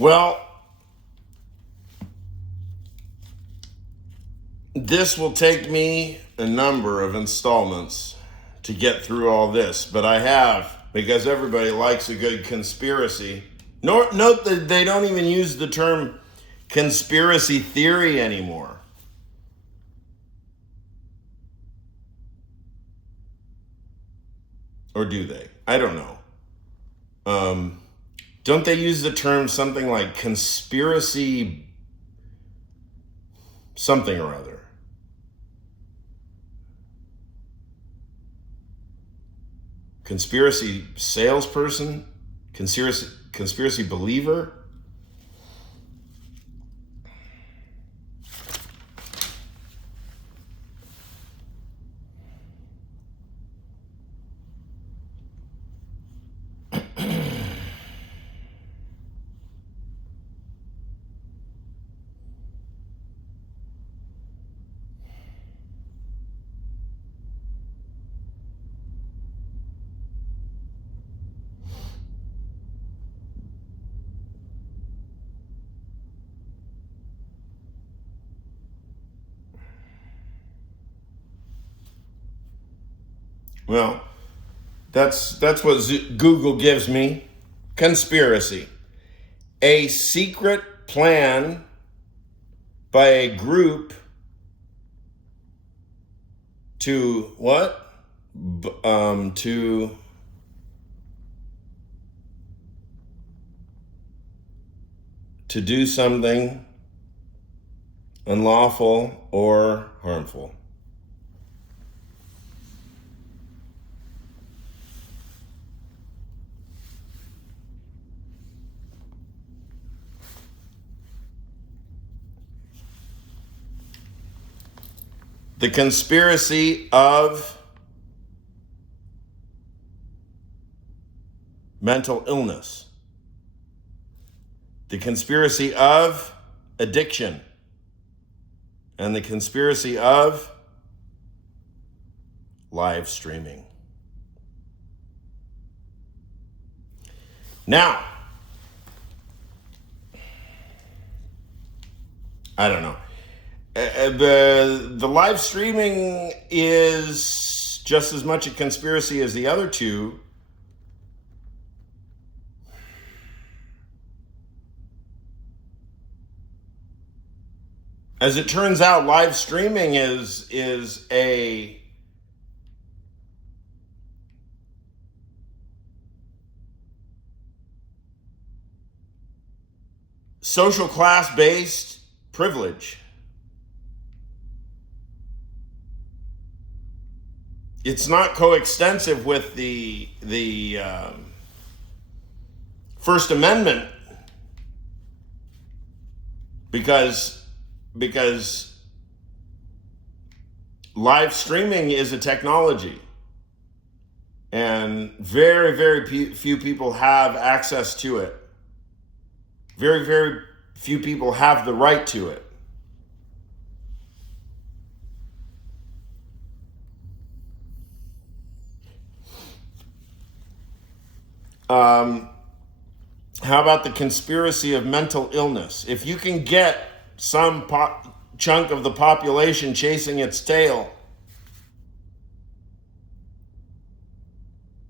Well, this will take me a number of installments to get through all this, but I have, because everybody likes a good conspiracy. Note that they don't even use the term conspiracy theory anymore. Or do they? I don't know. Don't they use the term something like conspiracy something or other? Conspiracy salesperson? Conspiracy believer? Well, that's what Google gives me. Conspiracy. A secret plan by a group to what? To do something unlawful or harmful. The conspiracy of mental illness. The conspiracy of addiction. And the conspiracy of live streaming. Now, I don't know. The live streaming is just as much a conspiracy as the other two. As it turns out, live streaming is a social class-based privilege. It's not coextensive with the First Amendment because live streaming is a technology and very, very few people have access to it. Very, very few people have the right to it. How about the conspiracy of mental illness? If you can get some chunk of the population chasing its tail,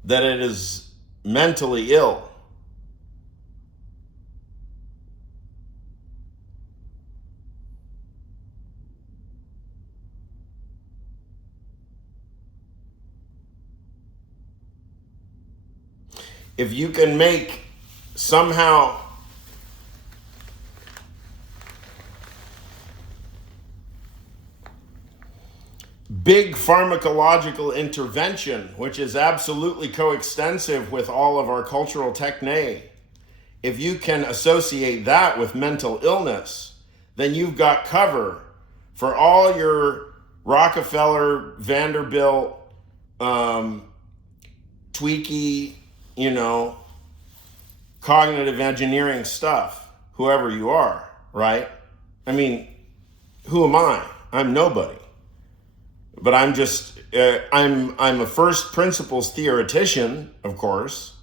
that it is mentally ill. If you can make somehow big pharmacological intervention, which is absolutely coextensive with all of our cultural techne, if you can associate that with mental illness, then you've got cover for all your Rockefeller, Vanderbilt, tweaky, cognitive engineering stuff, whoever you are, right? I mean, who am I? I'm nobody. But I'm just, I'm a first principles theoretician, of course.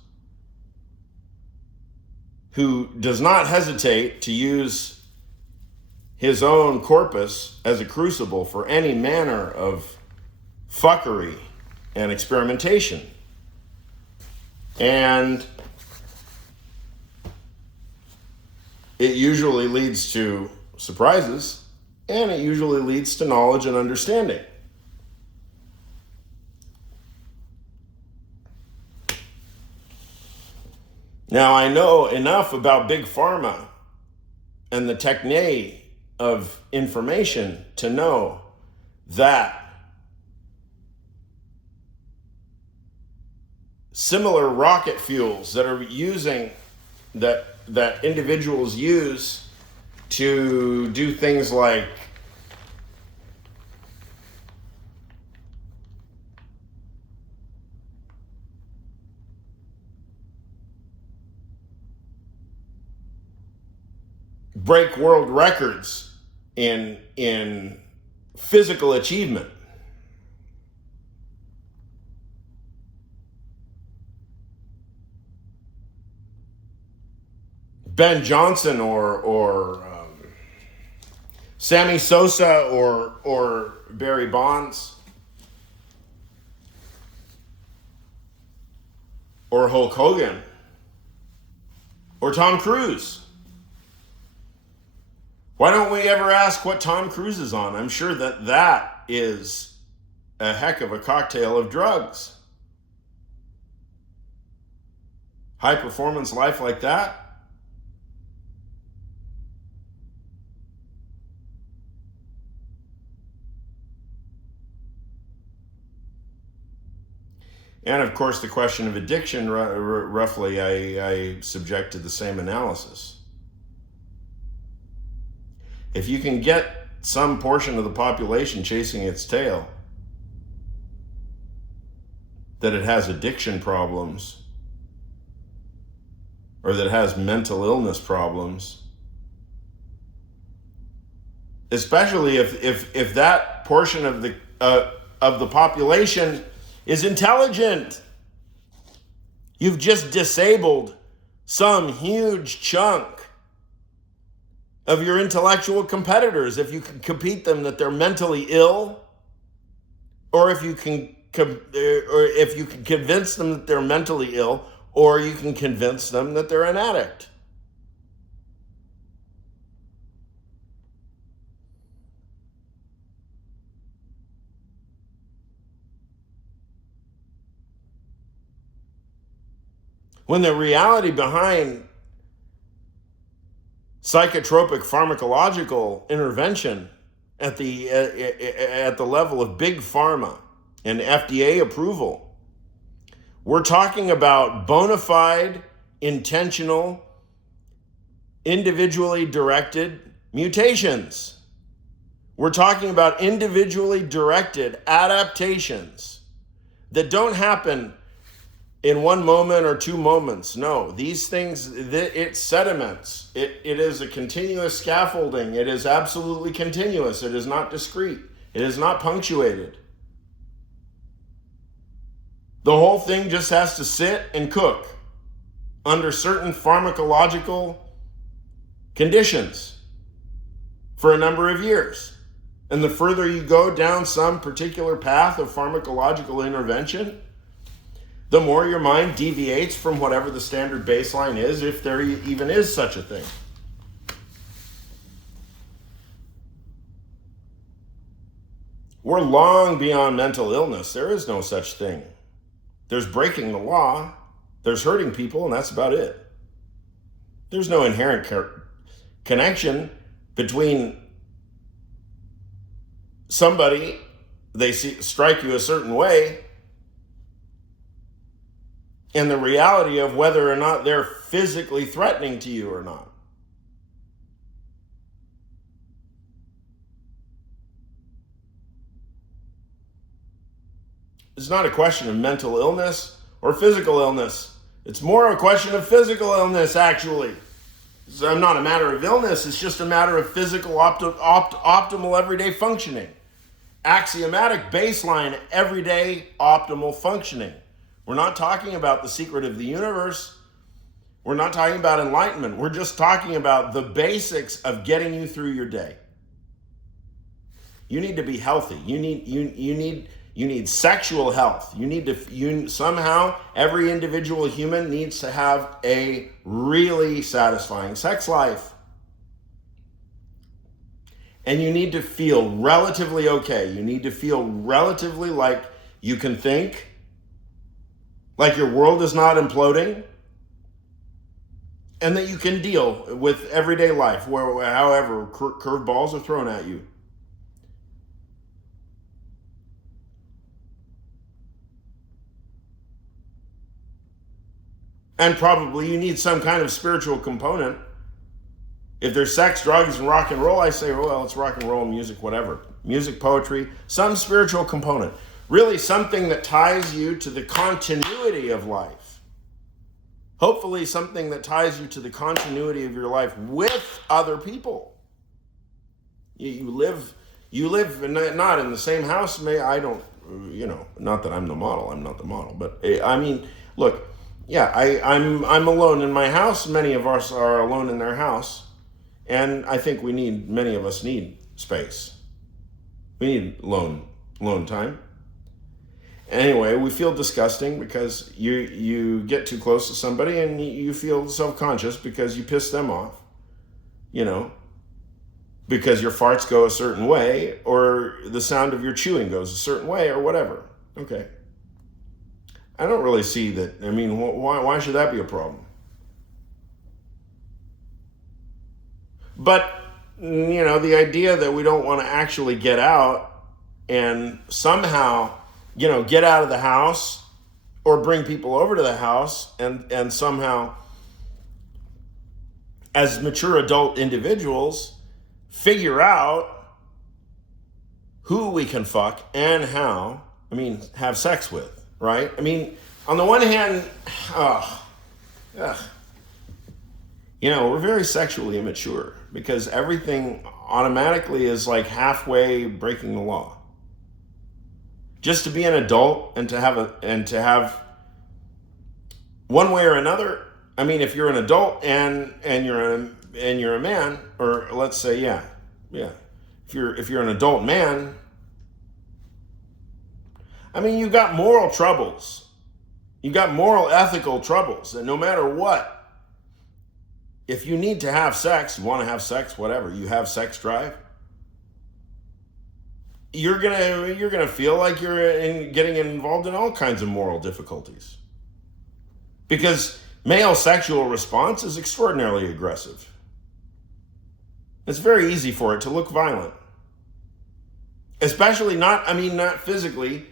who does not hesitate to use his own corpus as a crucible for any manner of fuckery and experimentation. And it usually leads to surprises, and it usually leads to knowledge and understanding. Now, I know enough about Big Pharma and the technique of information to know that similar rocket fuels that are using that individuals use to do things like break world records in physical achievement. Ben Johnson or Sammy Sosa or Barry Bonds or Hulk Hogan or Tom Cruise. Why don't we ever ask what Tom Cruise is on? I'm sure that is a heck of a cocktail of drugs. High performance life like that. And of course, the question of addiction, roughly, I subject to the same analysis. If you can get some portion of the population chasing its tail, that it has addiction problems, or that it has mental illness problems, especially if that portion of the population is intelligent. You've just disabled some huge chunk of your intellectual competitors. If you can compete them that they're mentally ill, or if you can convince them that they're mentally ill, or you can convince them that they're an addict. When the reality behind psychotropic pharmacological intervention at the level of Big Pharma and FDA approval, we're talking about bona fide, intentional, individually directed mutations. We're talking about individually directed adaptations that don't happen in one moment or two moments. No, these things, it sediments. It is a continuous scaffolding. It is absolutely continuous. It is not discrete. It is not punctuated. The whole thing just has to sit and cook under certain pharmacological conditions for a number of years. And the further you go down some particular path of pharmacological intervention, the more your mind deviates from whatever the standard baseline is, if there even is such a thing. We're long beyond mental illness. There is no such thing. There's breaking the law, there's hurting people, and that's about it. There's no inherent connection between somebody, they strike you a certain way, and the reality of whether or not they're physically threatening to you or not. It's not a question of mental illness or physical illness. It's more a question of physical illness, actually. It's not a matter of illness. It's just a matter of physical optimal everyday functioning. Axiomatic baseline everyday optimal functioning. We're not talking about the secret of the universe. We're not talking about enlightenment. We're just talking about the basics of getting you through your day. You need to be healthy. You need sexual health. Somehow every individual human needs to have a really satisfying sex life. And you need to feel relatively okay. You need to feel relatively like you can think, like your world is not imploding, and that you can deal with everyday life, however curveballs are thrown at you. And probably you need some kind of spiritual component. If there's sex, drugs, and rock and roll, I say, well, it's rock and roll, music, whatever. Music, poetry, some spiritual component. Really something that ties you to the continuity of life. Hopefully something that ties you to the continuity of your life with other people. You live not in the same house. Not that I'm the model, but I mean, look, yeah, I'm alone in my house. Many of us are alone in their house. And I think many of us need space. We need alone time. Anyway, we feel disgusting because you get too close to somebody and you feel self-conscious because you piss them off, because your farts go a certain way or the sound of your chewing goes a certain way or whatever. Okay. I don't really see that. I mean, why should that be a problem? But, the idea that we don't want to actually get out and somehow, get out of the house or bring people over to the house and somehow, as mature adult individuals, figure out who we can fuck and how, have sex with, right? On the one hand, we're very sexually immature because everything automatically is like halfway breaking the law. Just to be an adult and to have one way or another. If you're an adult and you're a man, or let's say, if you're an adult man, you've got moral troubles. You've got moral, ethical troubles, and no matter what, if you need to have sex, you want to have sex, whatever, you have sex drive, you're gonna feel like you're getting involved in all kinds of moral difficulties. Because male sexual response is extraordinarily aggressive. It's very easy for it to look violent. Especially not physically,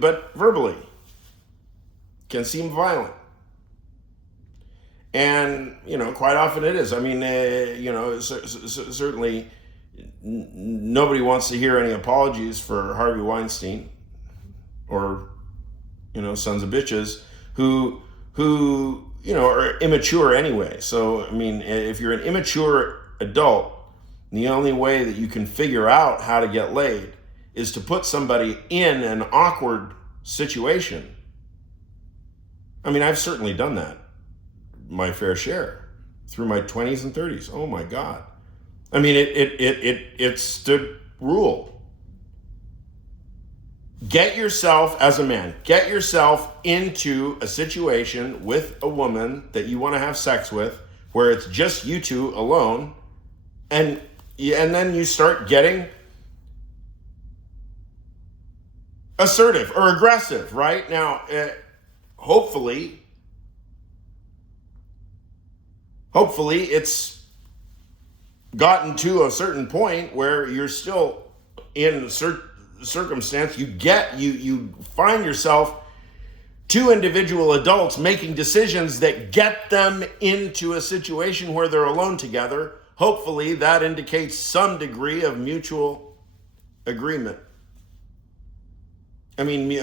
but verbally. Can seem violent. And, quite often it is. Certainly nobody wants to hear any apologies for Harvey Weinstein or, sons of bitches who are immature anyway. So, if you're an immature adult, the only way that you can figure out how to get laid is to put somebody in an awkward situation. I've certainly done that. My fair share through my 20s and 30s. Oh my God. It's the rule. Get yourself, as a man, into a situation with a woman that you want to have sex with, where it's just you two alone, and then you start getting assertive or aggressive, right? Now, hopefully it's gotten to a certain point where you're still in a circumstance, you find yourself two individual adults making decisions that get them into a situation where they're alone together. Hopefully that indicates some degree of mutual agreement. Being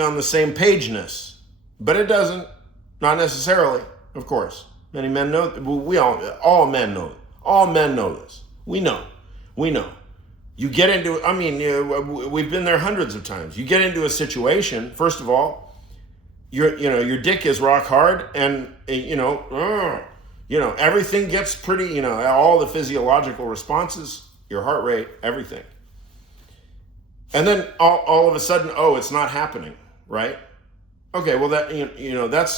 on the same pageness, but it doesn't. Not necessarily, of course. Many men know. All men know. All men know this. We know. You get into. We've been there hundreds of times. You get into a situation. First of all, your dick is rock hard, and everything gets pretty, all the physiological responses, your heart rate, everything. And then all of a sudden, it's not happening, right? Okay, well that that's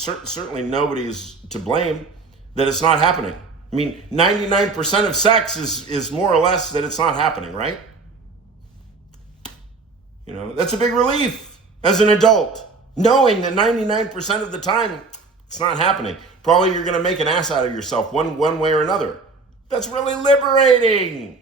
certainly nobody's to blame that it's not happening. I mean, 99% of sex is more or less that it's not happening, right? That's a big relief as an adult, knowing that 99% of the time it's not happening. Probably you're going to make an ass out of yourself one way or another. That's really liberating.